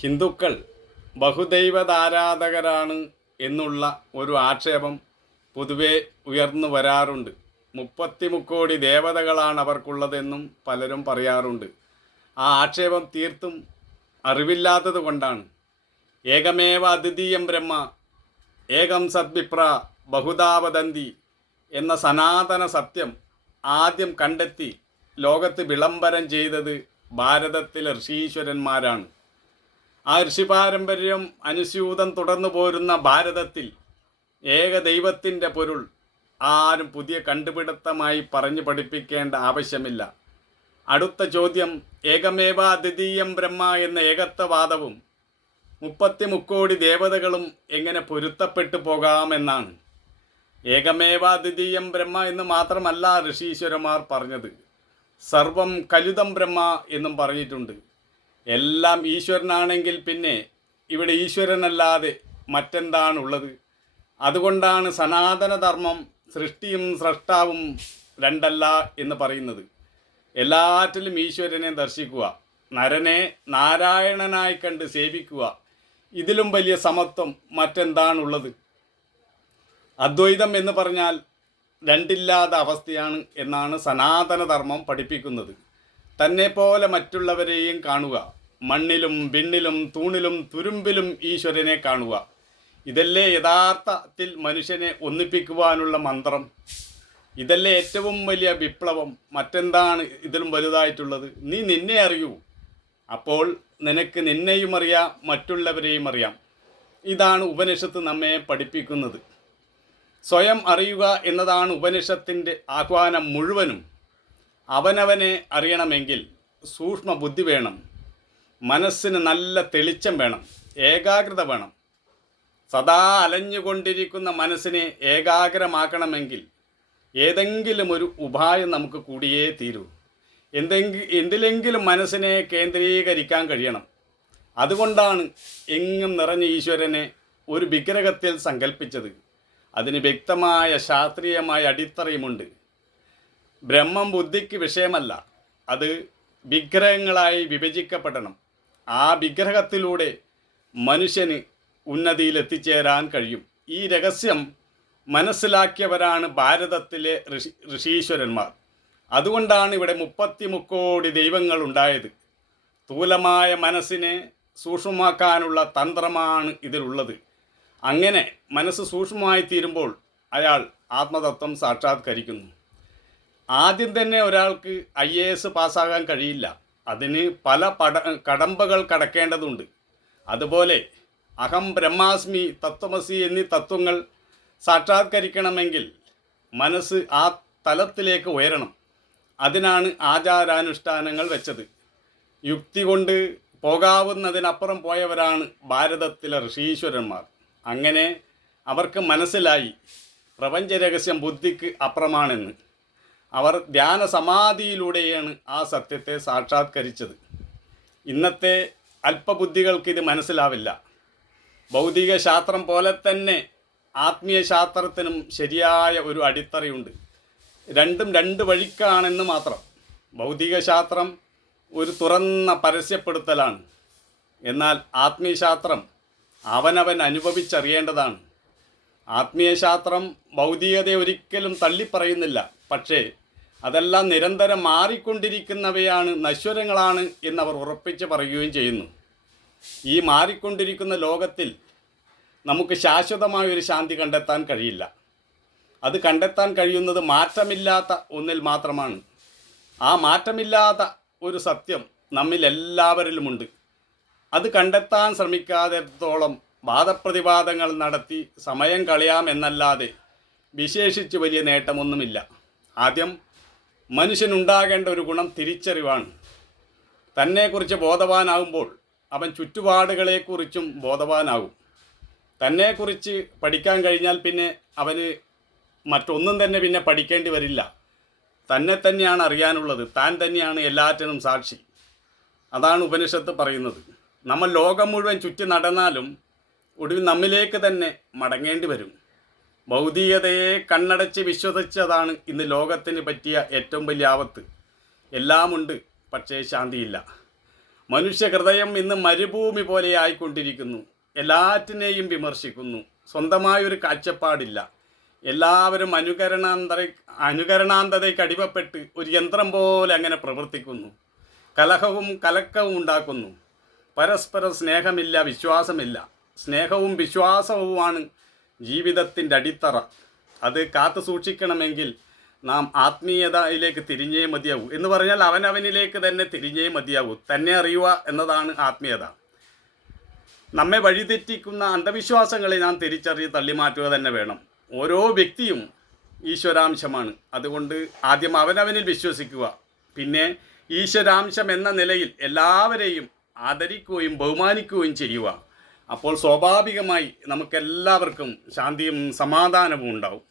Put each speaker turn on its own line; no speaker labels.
ഹിന്ദുക്കൾ ബഹുദൈവതാരാധകരാണ് എന്നുള്ള ഒരു ആക്ഷേപം പൊതുവെ ഉയർന്നു വരാറുണ്ട്. മുപ്പത്തി മുക്കോടി ദേവതകളാണ് അവർക്കുള്ളതെന്നും പലരും പറയാറുണ്ട്. ആ ആക്ഷേപം തീർത്തും അറിവില്ലാത്തത് കൊണ്ടാണ്. ഏകമേവ അതിഥീയം ബ്രഹ്മ ഏകം സദ്വിപ്ര ബഹുദാവദന്തി എന്ന സനാതന സത്യം ആദ്യം കണ്ടെത്തി ലോകത്ത് വിളംബരം ചെയ്തത് ഭാരതത്തിലെ ഋഷീശ്വരന്മാരാണ്. ആ ഋഷി പാരമ്പര്യം അനുസ്യൂതം തുടർന്നു പോരുന്ന ഭാരതത്തിൽ ഏക ദൈവത്തിന്റെ പൊരുൾ ആരും പുതിയ കണ്ടുപിടുത്തമായി പറഞ്ഞു പഠിപ്പിക്കേണ്ട ആവശ്യമില്ല. അടുത്ത ചോദ്യം ഏകമേവ അദ്വിതീയം ബ്രഹ്മ എന്ന ഏകത്വവാദവും മുപ്പത്തി മുക്കോടി ദേവതകളും എങ്ങനെ പൊരുത്തപ്പെട്ടു പോകാമെന്നാണ്. ഏകമേവ അദ്വിതീയം ബ്രഹ്മ എന്ന് മാത്രമല്ല ഋഷീശ്വരന്മാർ പറഞ്ഞത്. സർവം കലുതം ബ്രഹ്മ എന്നും പറഞ്ഞിട്ടുണ്ട്. എല്ലാം ഈശ്വരനാണെങ്കിൽ പിന്നെ ഇവിടെ ഈശ്വരനല്ലാതെ മറ്റെന്താണുള്ളത്? അതുകൊണ്ടാണ് സനാതനധർമ്മം സൃഷ്ടിയും സ്രഷ്ടാവും രണ്ടല്ല എന്ന് പറയുന്നത്. എല്ലാറ്റിലും ഈശ്വരനെ ദർശിക്കുക നരനെ നാരായണനായി കണ്ട് സേവിക്കുക ഇതിലും വലിയ സമത്വം മറ്റെന്താണുള്ളത്? അദ്വൈതം എന്ന് പറഞ്ഞാൽ രണ്ടില്ലാത്ത അവസ്ഥയാണ് എന്നാണ് സനാതനധർമ്മം പഠിപ്പിക്കുന്നത്. തന്നെ പോലെ മറ്റുള്ളവരെയും കാണുക. മണ്ണിലും വിണ്ണിലും തൂണിലും തുരുമ്പിലും ഈശ്വരനെ കാണുക. ഇതല്ലേ യഥാർത്ഥത്തിൽ മനുഷ്യനെ ഒന്നിപ്പിക്കുവാനുള്ള മന്ത്രം? ഇതല്ലേ ഏറ്റവും വലിയ വിപ്ലവം? മറ്റെന്താണ് ഇതിലും വലുതായിട്ടുള്ളത്? നീ നിന്നെ അറിയൂ. അപ്പോൾ നിനക്ക് നിന്നെയും അറിയാം മറ്റുള്ളവരെയും അറിയാം. ഇതാണ് ഉപനിഷത്ത് നമ്മെ പഠിപ്പിക്കുന്നത്. സ്വയം അറിയുക എന്നതാണ് ഉപനിഷത്തിന്റെ ആഹ്വാനം മുഴുവനും. അവനവനെ അറിയണമെങ്കിൽ സൂക്ഷ്മ ബുദ്ധി വേണം. മനസ്സിന് നല്ല തെളിച്ചം വേണം ഏകാഗ്രത വേണം. സദാ അലഞ്ഞുകൊണ്ടിരിക്കുന്ന മനസ്സിനെ ഏകാഗ്രമാക്കണമെങ്കിൽ ഏതെങ്കിലും ഒരു ഉപായം നമുക്ക് കൂടിയേ തീരൂ. എന്തെങ്കിലും എന്തിലെങ്കിലും മനസ്സിനെ കേന്ദ്രീകരിക്കാൻ കഴിയണം. അതുകൊണ്ടാണ് എങ്ങും നിറഞ്ഞ ഈശ്വരനെ ഒരു വിഗ്രഹത്തിൽ സങ്കല്പിച്ചത് അതിന് വ്യക്തമായ ശാസ്ത്രീയമായ അടിത്തറയുമുണ്ട്. ബ്രഹ്മം ബുദ്ധിക്ക് വിഷയമല്ല. അത് വിഗ്രഹങ്ങളായി വിഭജിക്കപ്പെടണം. ആ വിഗ്രഹത്തിലൂടെ മനുഷ്യന് ഉന്നതിയിലെത്തിച്ചേരാൻ കഴിയും. ഈ രഹസ്യം മനസ്സിലാക്കിയവരാണ് ഭാരതത്തിലെ ഋഷി ഋഷീശ്വരന്മാർ. അതുകൊണ്ടാണ് ഇവിടെ മുപ്പത്തി മുക്കോടി ദൈവങ്ങൾ ഉണ്ടായത് സ്ഥൂലമായ മനസ്സിനെ സൂക്ഷ്മമാക്കാനുള്ള തന്ത്രമാണ് ഇതിലുള്ളത്. അങ്ങനെ മനസ്സ് സൂക്ഷ്മമായി തീരുമ്പോൾ അയാൾ ആത്മതത്വം സാക്ഷാത്കരിക്കുന്നു. ആദ്യം തന്നെ ഒരാൾക്ക് ഐ എ എസ് പാസ്സാകാൻ കഴിയില്ല. അതിന് പല പട കടമ്പകൾ കടക്കേണ്ടതുണ്ട്. അതുപോലെ അഹം ബ്രഹ്മാസ്മി തത്വമസി എന്നീ തത്വങ്ങൾ സാക്ഷാത്കരിക്കണമെങ്കിൽ മനസ്സ് ആ തലത്തിലേക്ക് ഉയരണം. അതിനാണ് ആചാരാനുഷ്ഠാനങ്ങൾ വെച്ചത്. യുക്തി കൊണ്ട് പോകാവുന്നതിനപ്പുറം പോയവരാണ് ഭാരതത്തിലെ ഋഷീശ്വരന്മാർ. അങ്ങനെ അവർക്ക് മനസ്സിലായി പ്രപഞ്ചരഹസ്യം ബുദ്ധിക്ക് അപ്പുറമാണെന്ന് അവർ ധ്യാന സമാധിയിലൂടെയാണ് ആ സത്യത്തെ സാക്ഷാത്കരിച്ചത്. ഇന്നത്തെ അല്പബുദ്ധികൾക്ക് ഇത് മനസ്സിലാവില്ല. ഭൗതിക ശാസ്ത്രം പോലെ തന്നെ ആത്മീയ ശാസ്ത്രത്തിനും ശരിയായ ഒരു അടിത്തറയുണ്ട്. രണ്ടും രണ്ട് വഴിക്കാണെന്ന് മാത്രം. ഭൗതിക ശാസ്ത്രം ഒരു തുറന്ന പരസ്യപ്പെടുത്തലാണ്. എന്നാൽ ആത്മീയശാസ്ത്രം അവനവൻ അനുഭവിച്ചറിയേണ്ടതാണ്. ആത്മീയശാസ്ത്രം ഭൗതികതയെ ഒരിക്കലും തള്ളിപ്പറയുന്നില്ല. പക്ഷേ അതെല്ലാം നിരന്തരം മാറിക്കൊണ്ടിരിക്കുന്നവയാണ് നശ്വരങ്ങളാണ് എന്നവർ ഉറപ്പിച്ച് പറയുകയും ചെയ്യുന്നു. ഈ മാറിക്കൊണ്ടിരിക്കുന്ന ലോകത്തിൽ നമുക്ക് ശാശ്വതമായ ഒരു ശാന്തി കണ്ടെത്താൻ കഴിയില്ല. അത് കണ്ടെത്താൻ കഴിയുന്നത് മാറ്റമില്ലാത്ത ഒന്നിൽ മാത്രമാണ്. ആ മാറ്റമില്ലാത്ത ഒരു സത്യം നമ്മിൽ എല്ലാവരിലുമുണ്ട്. അത് കണ്ടെത്താൻ ശ്രമിക്കാത്തിടത്തോളം വാദപ്രതിവാദങ്ങൾ നടത്തി സമയം കളയാമെന്നല്ലാതെ വിശേഷിച്ച് വലിയ നേട്ടമൊന്നുമില്ല. ആദ്യം മനുഷ്യനുണ്ടാകേണ്ട ഒരു ഗുണം തിരിച്ചറിവാണ്. തന്നെക്കുറിച്ച് ബോധവാനാകുമ്പോൾ അവൻ ചുറ്റുപാടുകളെക്കുറിച്ചും ബോധവാനാകും. തന്നെക്കുറിച്ച് പഠിക്കാൻ കഴിഞ്ഞാൽ പിന്നെ അവന് മറ്റൊന്നും തന്നെ പിന്നെ പഠിക്കേണ്ടി വരില്ല. തന്നെ തന്നെയാണ് അറിയാനുള്ളത്. താൻ തന്നെയാണ് എല്ലാറ്റിനും സാക്ഷി. അതാണ് ഉപനിഷത്ത് പറയുന്നത്. നമ്മൾ ലോകം മുഴുവൻ ചുറ്റി നടന്നാലും ഒടുവിൽ നമ്മിലേക്ക് തന്നെ മടങ്ങേണ്ടി വരും. ഭൗതികതയെ കണ്ണടച്ച് വിശ്വസിച്ചതാണ് ഇന്ന് ലോകത്തിന് പറ്റിയ ഏറ്റവും വലിയ ആപത്ത്. എല്ലാമുണ്ട് പക്ഷേ ശാന്തിയില്ല. മനുഷ്യ ഹൃദയം ഇന്ന് മരുഭൂമി പോലെ ആയിക്കൊണ്ടിരിക്കുന്നു. എല്ലാറ്റിനെയും വിമർശിക്കുന്നു. സ്വന്തമായൊരു കാഴ്ചപ്പാടില്ല. എല്ലാവരും അനുകരണാന്തര അനുകരണാന്തതയ്ക്ക് അടിമപ്പെട്ട് ഒരു യന്ത്രം പോലെ അങ്ങനെ പ്രവർത്തിക്കുന്നു. കലഹവും കലക്കവും ഉണ്ടാക്കുന്നു. പരസ്പരം സ്നേഹമില്ല വിശ്വാസമില്ല. സ്നേഹവും വിശ്വാസവുമാണ് ജീവിതത്തിന്റെ അടിത്തറ. അത് കാത്തു സൂക്ഷിക്കണമെങ്കിൽ നാം ആത്മീയതയിലേക്ക് തിരിഞ്ഞേ മതിയാവൂ. എന്ന് പറഞ്ഞാൽ അവനവനിലേക്ക് തന്നെ തിരിഞ്ഞേ മതിയാവൂ. തന്നെ അറിയുക എന്നതാണ് ആത്മീയത. നമ്മെ വഴിതെറ്റിക്കുന്ന അന്ധവിശ്വാസങ്ങളെ നാം തിരിച്ചറിഞ്ഞ് തള്ളിമാറ്റുക തന്നെ വേണം. ഓരോ വ്യക്തിയും ഈശ്വരാംശമാണ്. അതുകൊണ്ട് ആദ്യം അവനവനിൽ വിശ്വസിക്കുക. പിന്നെ ഈശ്വരാംശം എന്ന നിലയിൽ എല്ലാവരെയും ആദരിക്കുകയും ബഹുമാനിക്കുകയും ചെയ്യുക. അപ്പോൾ സ്വാഭാവികമായി നമുക്കെല്ലാവർക്കും ശാന്തിയും സമാധാനവും ഉണ്ടാവും.